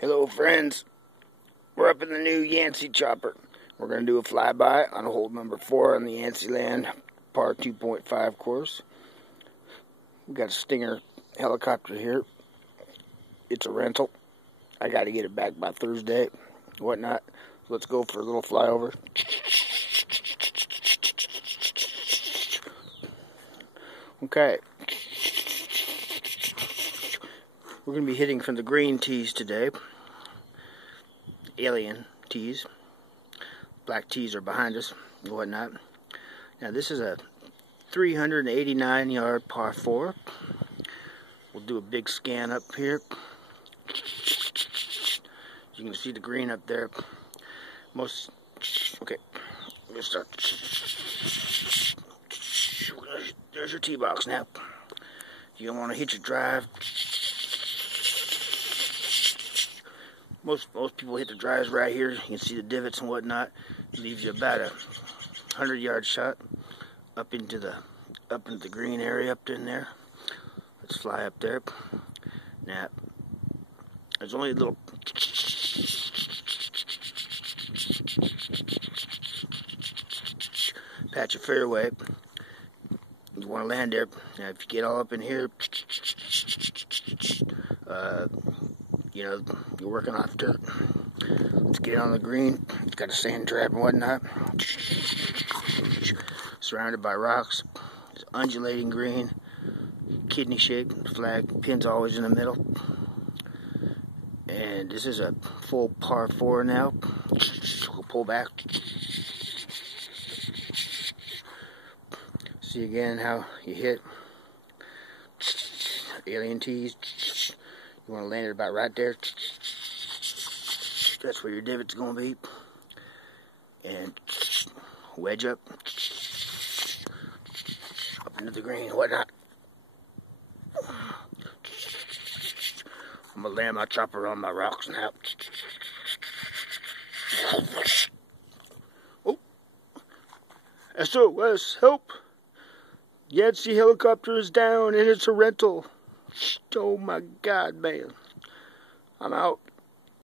Hello friends, we're up in the new Yancy chopper. We're going to do a flyby on hole number 4 on the YancyLand par 2.5 course. We've got a Stinger helicopter here. It's a rental. I got to get it back by Thursday, whatnot. So let's go for a little flyover. Okay. We're going to be hitting from the green tees today. Alien tees. Black tees are behind us and whatnot. Now this is a 389 yard par 4. We'll do a big scan up here. You can see the green up there. Okay, I'm gonna start. There's your tee box now. You don't want to hit your drive. Most people hit the drives right here. You can see the divots and whatnot. It leaves you about a 100-yard shot up into the green area up in there. Let's fly up there. Now, there's only a little patch of fairway. You want to land there. Now, if you get all up in here, you know, you're working off dirt. Let's get on the green. It's got a sand trap and whatnot. Surrounded by rocks. It's undulating green. Kidney shaped. Flag. Pin's always in the middle. And this is a full par 4 now. We'll pull back. See again how you hit. Alien tees. You want to land it about right there. That's where your divot's going to be. And wedge up into the green, whatnot. I'm going to land my chopper on my rocks now. Oh. SOS, help. Yancy helicopter is down and it's a rental. Oh my God, man. I'm out.